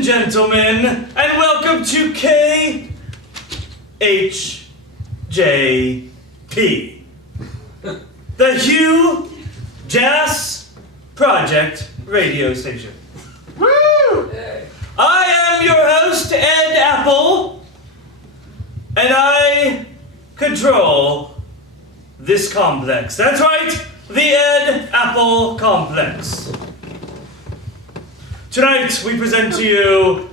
Gentlemen, and welcome to KHJP, the Hugh Jass Project radio station. Woo! I am your host, Ed Apple, and I control this complex. That's right, the Ed Apple Complex. Tonight, we present to you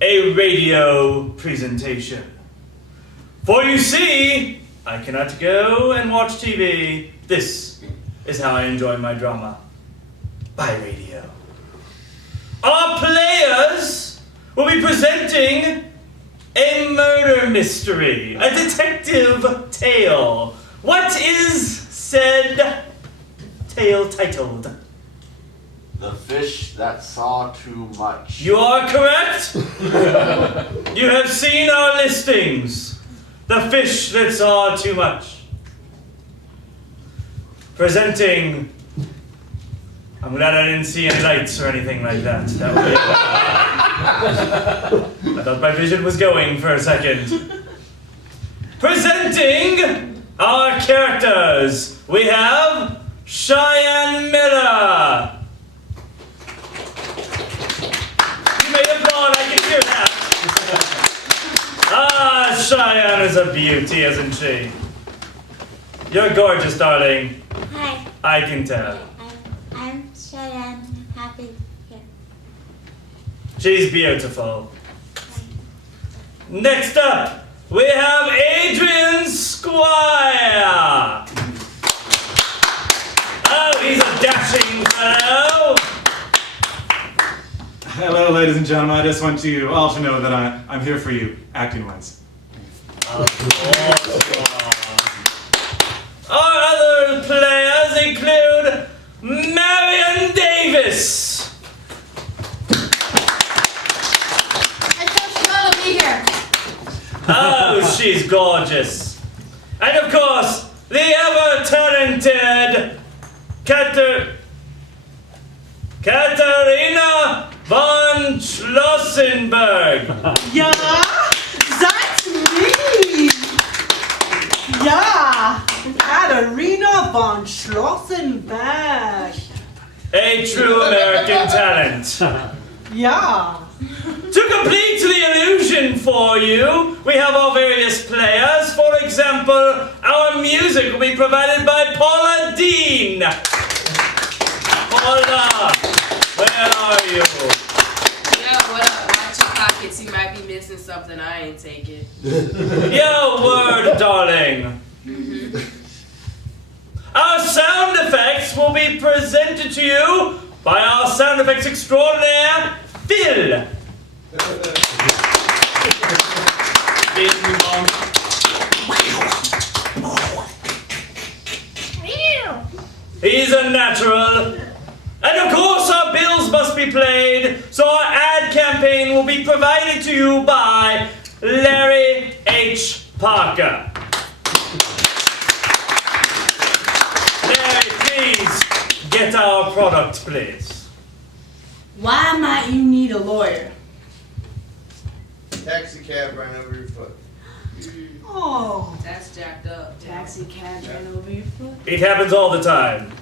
a radio presentation. For you see, I cannot go and watch TV. This is how I enjoy my drama, by radio. Our players will be presenting a murder mystery, a detective tale. What is said tale titled? The Fish That Saw Too Much. You are correct. You have seen our listings. The Fish That Saw Too Much. Presenting... I'm glad I didn't see any lights or anything like that. That would be... I thought my vision was going for a second. Presenting our characters. We have Cheyenne Miller. I can hear that. Cheyenne is a beauty, isn't she? You're gorgeous, darling. Hi. I can tell. I'm Cheyenne. Happy here. She's beautiful. Next up, we have Adrian Squire. Oh, he's a dashing fellow. Hello, ladies and gentlemen. I just want you all to know that I'm here for you, acting-wise. Of course. Our other players include Marion Davis. I thought she ought to be here. Oh, she's gorgeous. And of course, the ever-talented Katharina von Schlossenberg. Yeah, that's me. Yeah, Katharina von Schlossenberg. A true American talent. Yeah. To complete the illusion for you, we have our various players. For example, our music will be provided by Paula Dean. Paula, where are you? Yo, what up? Watch your pockets. You might be missing something. I ain't taking. Your word, darling. Our sound effects will be presented to you by our sound effects extraordinaire, Phil. Bing bong. He's a natural. And of course our bills must be played, so our ad campaign will be provided to you by Larry H. Parker. Larry, please get our product, please. Why might you need a lawyer? Taxi cab ran over your foot. Oh, That's jacked up. Taxi cab ran over your foot. It happens all the time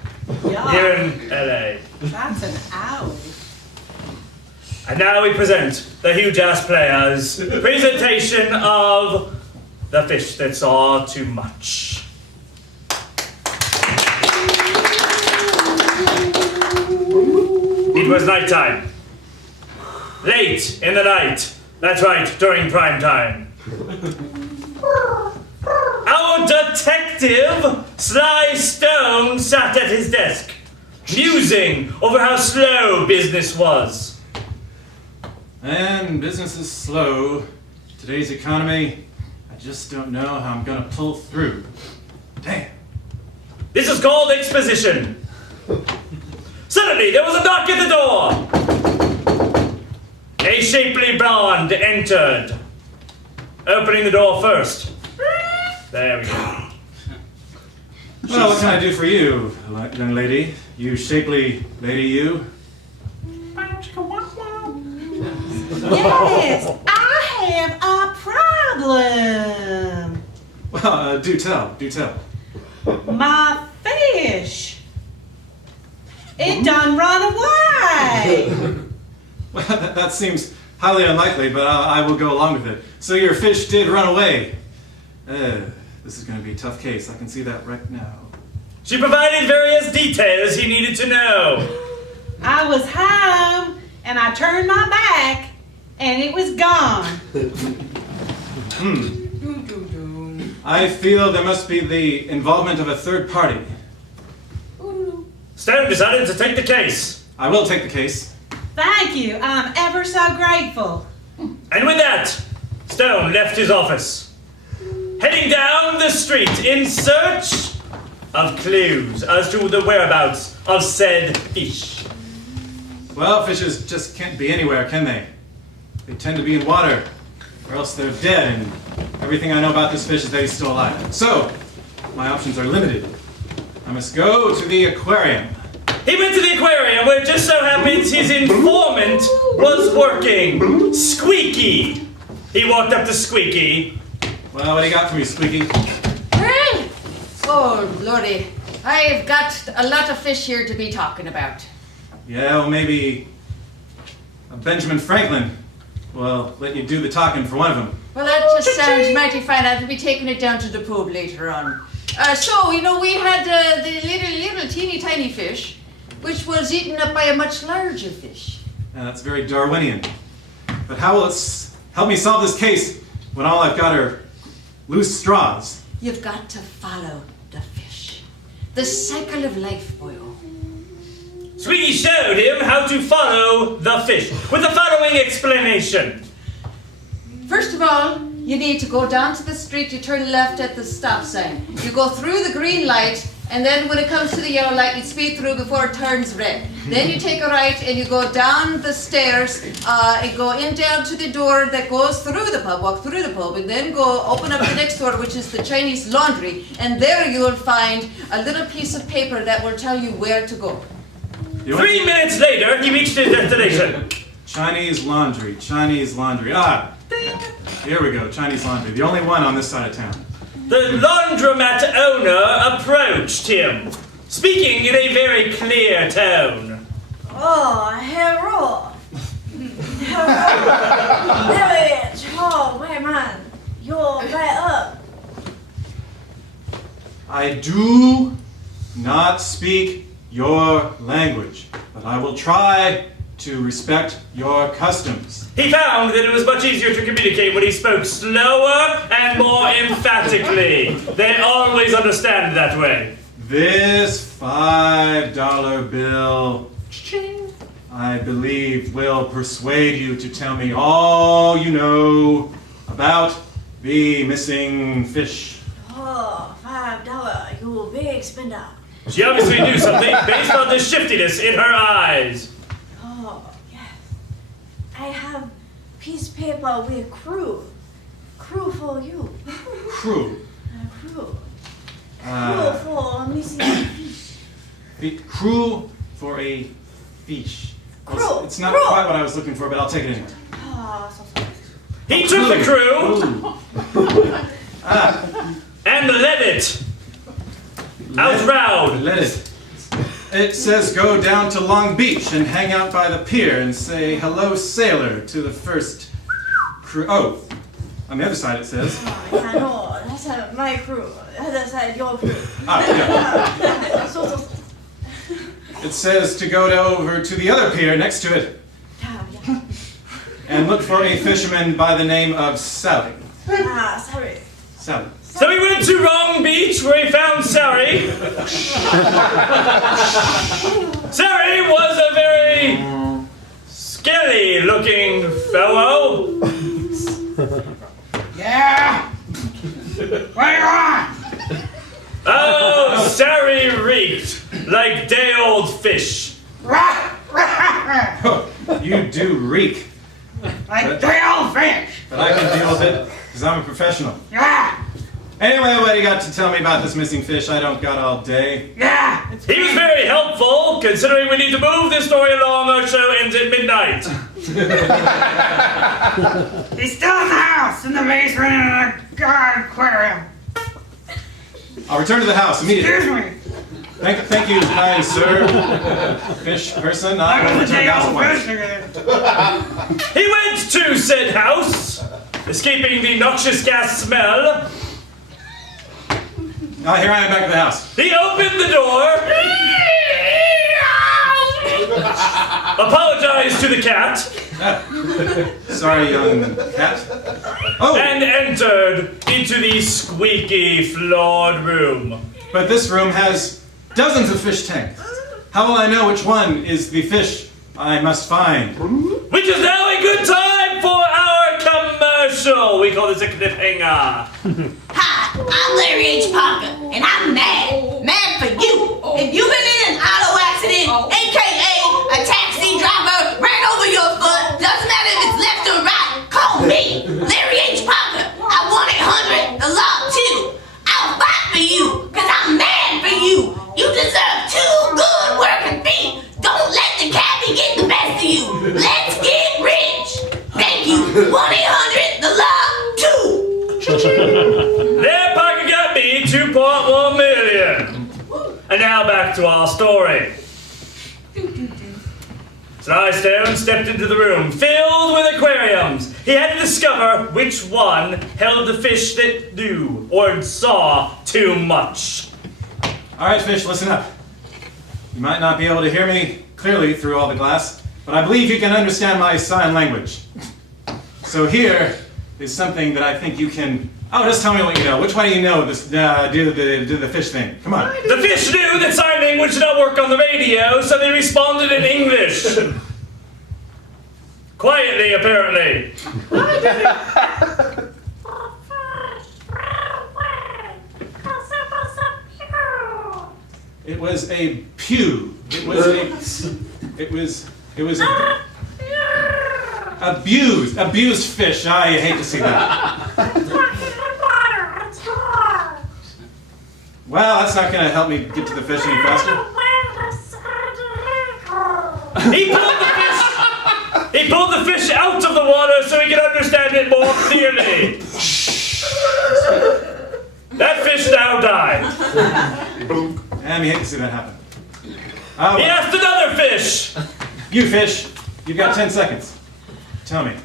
yeah. here in LA. That's an owl. And now we present the Hugh Jass Players presentation of The Fish That Saw Too Much. It was nighttime. Late in the night. That's right, during prime time. Our detective, Sly Stone, sat at his desk, musing over how slow business was. And business is slow. Today's economy, I just don't know how I'm gonna pull through. Damn. This is called exposition. Suddenly, there was a knock at the door. A shapely blonde entered, opening the door first. There we go. Well, what can I do for you, young lady? You shapely lady, you? Yes, I have a problem. Well, do tell, do tell. My fish. It done run away. Well, that seems highly unlikely, but I will go along with it. So your fish did run away. This is going to be a tough case. I can see that right now. She provided various details he needed to know. I was home and I turned my back and it was gone. I feel there must be the involvement of a third party. Stone decided to take the case. I will take the case. Thank you. I'm ever so grateful. And with that, Stone left his office, heading down the street in search of clues as to the whereabouts of said fish. Well, fishes just can't be anywhere, can they? They tend to be in water, or else they're dead, and everything I know about this fish is that he's still alive. So, my options are limited. I must go to the aquarium. He went to the aquarium where it just so happens his informant was working. Squeaky. He walked up to Squeaky. Well, what do you got for me, Squeaky? Well, oh lordy, I've got a lot of fish here to be talking about. Yeah, well, maybe Benjamin Franklin will let you do the talking for one of them. Well, that just sounds mighty fine. I'll be taking it down to the pub later on. So, you know, we had the little teeny tiny fish, which was eaten up by a much larger fish. Yeah, that's very Darwinian. But how will it help me solve this case when all I've got are loose straws? You've got to follow the fish. The cycle of life, boyo. Squeaky showed him how to follow the fish with the following explanation. First of all, you need to go down to the street, you turn left at the stop sign. You go through the green light, and then when it comes to the yellow light, you speed through before it turns red. Then you take a right and you go down the stairs and go in down to the door that goes through the pub, walk through the pub, and then go open up the next door, which is the Chinese laundry, and there you will find a little piece of paper that will tell you where to go. 3 minutes later, he reached his destination. Chinese laundry, Chinese laundry. Ah, here we go, Chinese laundry. The only one on this side of town. The laundromat owner approached him, speaking in a very clear tone. Oh, hello. Hello. 那位超外卖又来了。 I do not speak your language, but I will try to respect your customs. He found that it was much easier to communicate when he spoke slower and more emphatically. They always understand that way. This $5 bill, I believe, will persuade you to tell me all you know about the missing fish. Oh, $5, you big spender. She obviously knew something based on the shiftiness in her eyes. Oh, yes. I have piece paper with crew. Crew for you. Crew. Crew. Crew Uh, for missing fish. crew for a fish. Well, Crew, it's not crew. quite what I was looking for, but I'll take it anyway. Oh, so sorry. He took the crew Ah, and led it out round. let it. It says go down to Long Beach and hang out by the pier and say hello sailor to the first crew. Oh, on the other side it says. Yeah, no, that's my crew. That's your crew. Ah, yeah. So. It says to go over to the other pier next to it Yeah. and look for a fisherman by the name of Sally. Sorry. Sally. So he went to Wrong Beach where he found Sari. Sari was a very skelly looking fellow. Yeah. Where you are? Oh, Sari reeked like day old fish. You do reek. Like three old fish. But I can deal with it because I'm a professional. Anyway, what do you got to tell me about this missing fish? I don't got all day. He was very helpful, considering we need to move this story along. Our show ends at midnight. He's still in the house, in the basement, in the aquarium. I'll return to the house immediately. Excuse me. Thank you, kind sir. Fish person. I will return to the house at once. He went to said house, escaping the noxious gas smell. Here I am back at the house. He opened the door, apologized to the cat, Sorry, young cat. Oh, and entered into the squeaky floored room. but this room has dozens of fish tanks. How will I know which one is the fish I must find? Which is now a good time for our commercial. We call this a cliffhanger. Hi, I'm Larry H. Parker, and I'm mad. Mad for you. If you've been in an auto accident, aka a taxi driver ran over your foot, doesn't matter if it's left or right, call me, Larry H. Parker. I want 100, the law too. I'll fight for you, cause I'm mad for you. You deserve 2 good working feet. Don't let the cabbie get the best of you. Let's get rich. Thank you. 1-800, the law too. There, Parker got me 2.1 million. And now back to our story. Slystone stepped into the room filled with aquariums. He had to discover which one held the fish that knew or saw too much. All right, fish, listen up. You might not be able to hear me clearly through all the glass, but I believe you can understand my sign language. So here is something that I think you can. Oh, just tell me what you know. Which one do you know? This do the fish thing. Come on. The fish knew that sign language did not work on the radio, so they responded in English. Quietly, apparently. It was a pew. It was a abused fish. I hate to see that. Well, that's not going to help me get to the fish any faster. He pulled the fish out of the water so he could understand it more clearly. That fish now died. And we hate to see that happen. He asked another fish. You fish, you've got 10 seconds. Tell me.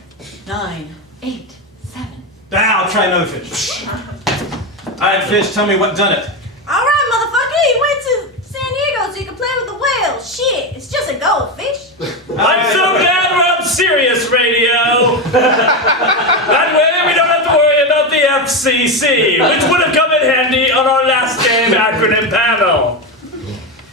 9, 8, 7. I'll try another fish. All right, fish, tell me what done it. Alright, motherfucker, he went to San Diego so he could play with the whales. Shit, it's just a goldfish. I'm so glad we're on Sirius Radio. That way we don't have to worry about the FCC, which would have come in handy on our last game acronym panel.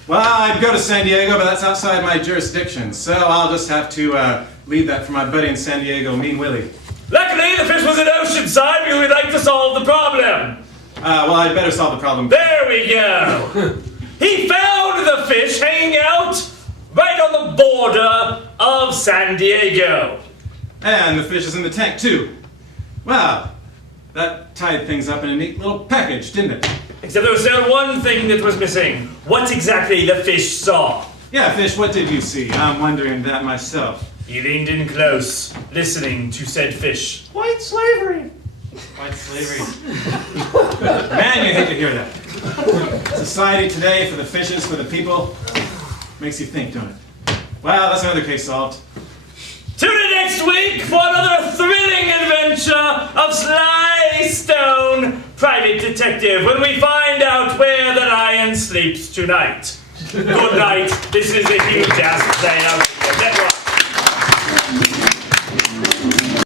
Well, I'd go to San Diego, but that's outside my jurisdiction, so I'll just have to leave that for my buddy in San Diego, Mean Willie. Luckily, the fish was in Oceanside because we'd like to solve the problem. Well, I'd better solve the problem. There we go. He found the fish hanging out right on the border of San Diego. And the fish is in the tank, too. Wow, that tied things up in a neat little package, didn't it? Except there was still one thing that was missing. What exactly the fish saw. Yeah, fish, what did you see? I'm wondering that myself. He leaned in close, listening to said fish. White slavery. White slavery. Man, you hate to hear that. Society today, for the fishes, for the people, makes you think, don't it? Well, that's another case solved. Tune in next week for another thrilling adventure of Slystone, Private Detective, when we find out where the lion sleeps tonight. Good night. This is a huge ass day.